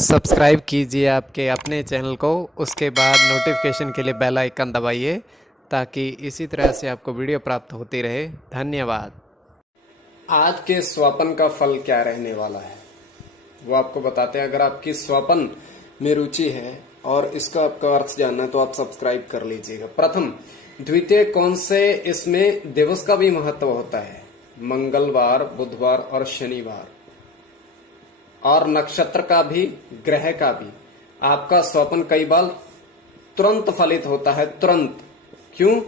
Subscribe कीजिए आपके अपने चैनल को, उसके बाद नोटिफिकेशन के लिए बेल आइकन दबाइए ताकि इसी तरह से आपको वीडियो प्राप्त होती रहे। धन्यवाद। आज के स्वप्न का फल क्या रहने वाला है वो आपको बताते हैं। अगर आपकी स्वप्न में रुचि है और इसका आपका अर्थ जानना है तो आप सब्सक्राइब कर लीजिएगा। प्रथम द्वितीय कौन से इसमें दिवस का भी महत्व होता है, मंगलवार, बुधवार और शनिवार, और नक्षत्र का भी, ग्रह का भी। आपका स्वप्न कई बार तुरंत फलित होता है, तुरंत। क्यों?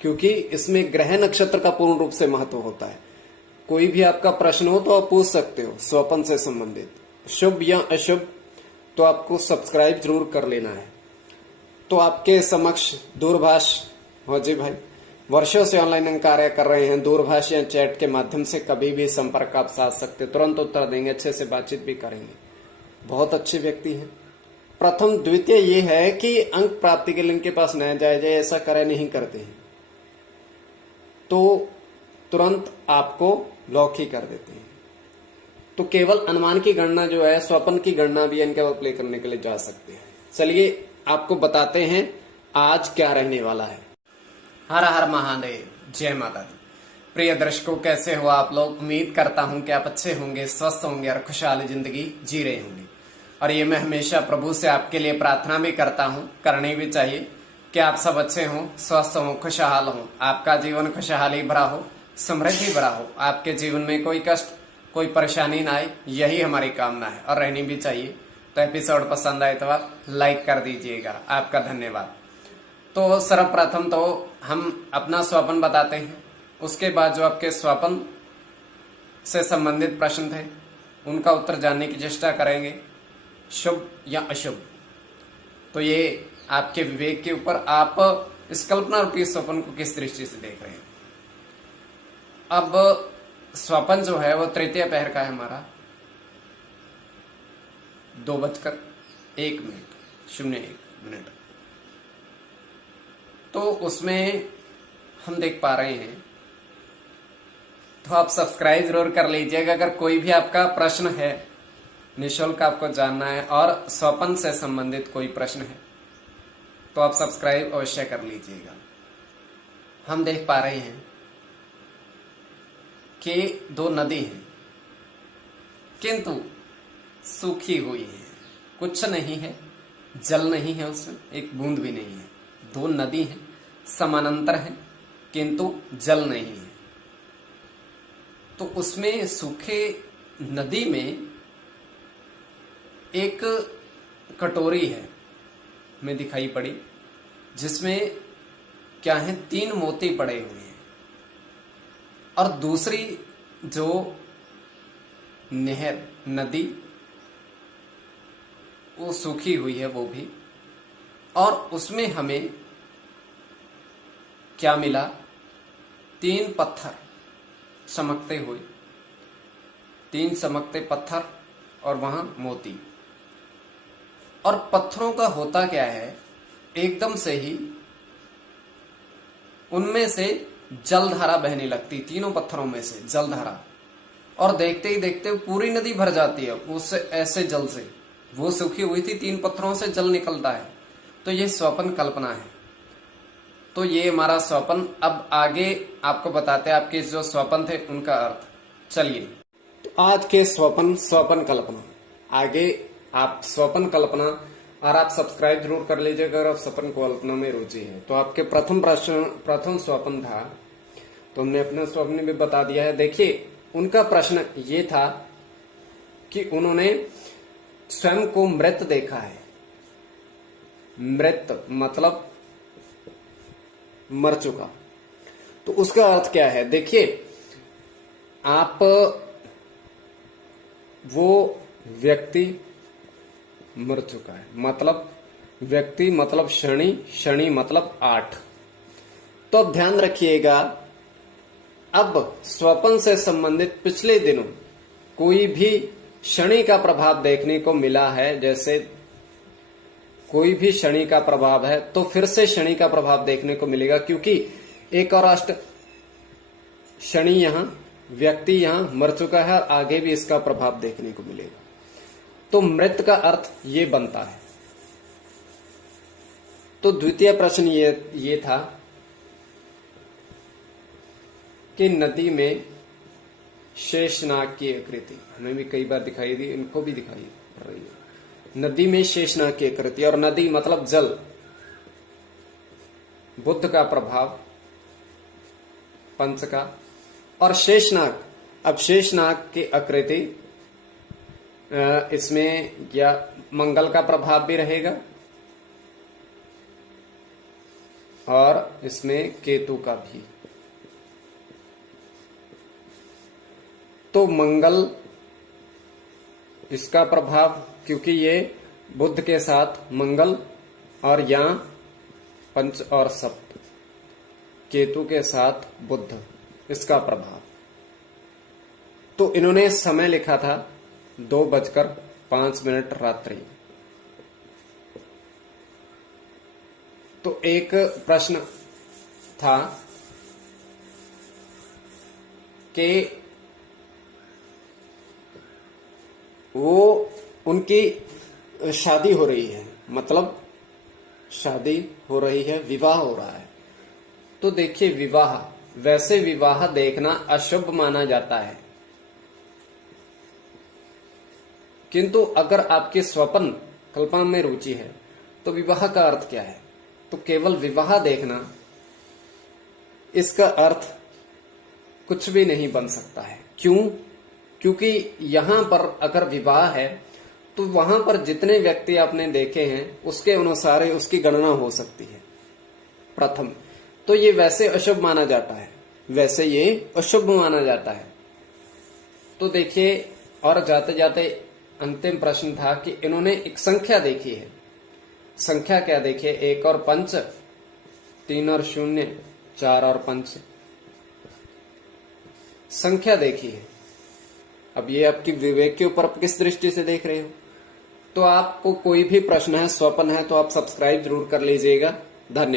क्योंकि इसमें ग्रह नक्षत्र का पूर्ण रूप से महत्व होता है। कोई भी आपका प्रश्न हो तो आप पूछ सकते हो स्वप्न से संबंधित, शुभ या अशुभ, तो आपको सब्सक्राइब जरूर कर लेना है। तो आपके समक्ष दूरभाष हो जी भाई, वर्षों से ऑनलाइन कार्य कर रहे हैं। दूरभाष या चैट के माध्यम से कभी भी संपर्क आप साध सकते, तुरंत उत्तर देंगे, अच्छे से बातचीत भी करेंगे। बहुत अच्छे व्यक्ति हैं। प्रथम द्वितीय ये है कि अंक प्राप्ति के लिए इनके पास न जाए जाए, ऐसा करे नहीं करते हैं तो तुरंत आपको लॉक ही कर देते हैं। तो केवल अनुमान की गणना जो है, स्वप्न की गणना भी इनके प्ले करने के लिए जा सकते हैं। चलिए आपको बताते हैं आज क्या रहने वाला है। हर हर महादेव, जय माता दी। प्रिय दर्शकों, कैसे हो आप लोग? उम्मीद करता हूं कि आप अच्छे होंगे, स्वस्थ होंगे और खुशहाल जिंदगी जी रहे होंगे। और ये मैं हमेशा प्रभु से आपके लिए प्रार्थना भी करता हूं, करनी भी चाहिए, कि आप सब अच्छे हों, स्वस्थ हों, खुशहाल हों, आपका जीवन खुशहाली भरा हो, समृद्धि भरा हो, आपके जीवन में कोई कष्ट, कोई परेशानी ना आए, यही हमारी कामना है और रहनी भी चाहिए। तो एपिसोड पसंद आए तो आप लाइक कर दीजिएगा, आपका धन्यवाद। तो सर्वप्रथम तो हम अपना स्वप्न बताते हैं, उसके बाद जो आपके स्वप्न से संबंधित प्रश्न थे उनका उत्तर जानने की चेष्टा करेंगे, शुभ या अशुभ। तो ये आपके विवेक के ऊपर, आप इस कल्पना रूपी स्वप्न को किस दृष्टि से देख रहे हैं। अब स्वप्न जो है वो तृतीय पहर का है हमारा, 2:01 तो उसमें हम देख पा रहे हैं। तो आप सब्सक्राइब जरूर कर लीजिएगा। अगर कोई भी आपका प्रश्न है, निःशुल्क आपको जानना है और स्वप्न से संबंधित कोई प्रश्न है तो आप सब्सक्राइब अवश्य कर लीजिएगा। हम देख पा रहे हैं कि दो नदी हैं किंतु सूखी हुई है, कुछ नहीं है, जल नहीं है, उसमें एक बूंद भी नहीं है। दो नदी हैं, समानांतर हैं किंतु जल नहीं है। तो उसमें सूखे नदी में एक कटोरी है, में दिखाई पड़ी, जिसमें क्या है, 3 मोती पड़े हुए हैं। और दूसरी जो नहर, नदी, वो सूखी हुई है वो भी, और उसमें हमें क्या मिला, 3 पत्थर चमकते हुए, 3 चमकते पत्थर और वहां मोती। और पत्थरों का होता क्या है, एकदम से ही उनमें से जलधारा बहने लगती, तीनों पत्थरों में से जलधारा, और देखते ही देखते पूरी नदी भर जाती है उससे, ऐसे जल से। वो सूखी हुई थी, 3 पत्थरों से जल निकलता है। तो ये स्वप्न कल्पना है। तो ये हमारा स्वप्न। अब आगे आपको बताते हैं आपके जो स्वप्न थे उनका अर्थ। चलिए, तो आज के स्वप्न कल्पना, आगे आप स्वप्न कल्पना, और आप सब्सक्राइब जरूर कर लीजिएगा अगर आप स्वप्न कल्पना में रुचि है। तो आपके प्रथम स्वप्न था, तो हमने अपना स्वप्न भी बता दिया है। देखिए, उनका प्रश्न ये था कि उन्होंने स्वयं को मृत देखा है। मृत मतलब मर चुका। तो उसका अर्थ क्या है? देखिए, आप, वो व्यक्ति मर चुका है, मतलब व्यक्ति मतलब शनि, शनि मतलब 8। तो अब ध्यान रखिएगा, अब स्वप्न से संबंधित पिछले दिनों कोई भी शनि का प्रभाव देखने को मिला है, जैसे कोई भी शनि का प्रभाव है तो फिर से शनि का प्रभाव देखने को मिलेगा, क्योंकि 1 और अष्ट शनि यहां, व्यक्ति यहां मर चुका है और आगे भी इसका प्रभाव देखने को मिलेगा। तो मृत का अर्थ ये बनता है। तो द्वितीय प्रश्न ये था कि नदी में शेषनाग की आकृति, हमें भी कई बार दिखाई दी, इनको भी दिखाई पड़ रही है। नदी में शेषनाग की आकृति, और नदी मतलब जल, बुद्ध का प्रभाव, पंच का, और शेषनाग। अब शेषनाग की आकृति, इसमें या मंगल का प्रभाव भी रहेगा और इसमें केतु का भी। तो मंगल इसका प्रभाव, क्योंकि ये बुध के साथ मंगल, और यहां पंच और सप्त, केतु के साथ बुध, इसका प्रभाव। तो इन्होंने समय लिखा था 2:05 रात्रि। तो एक प्रश्न था कि वो उनकी शादी हो रही है, मतलब शादी हो रही है, विवाह हो रहा है। तो देखिए, विवाह, वैसे विवाह देखना अशुभ माना जाता है, किंतु अगर आपके स्वप्न कल्पना में रुचि है तो विवाह का अर्थ क्या है? तो केवल विवाह देखना, इसका अर्थ कुछ भी नहीं बन सकता है। क्यों? क्योंकि यहां पर अगर विवाह है तो वहां पर जितने व्यक्ति आपने देखे हैं उसके अनुसार ही उसकी गणना हो सकती है। प्रथम तो ये वैसे अशुभ माना जाता है, वैसे ये अशुभ माना जाता है। तो देखिए, और जाते जाते अंतिम प्रश्न था कि इन्होंने एक संख्या देखी है। संख्या क्या देखिए? 1 और 5, 3 और 0, 4 और 5, संख्या देखी है। अब ये आपकी विवेक के ऊपर किस दृष्टि से देख रहे हो। तो आपको कोई भी प्रश्न है, स्वप्न है, तो आप सब्सक्राइब जरूर कर लीजिएगा। धन्यवाद।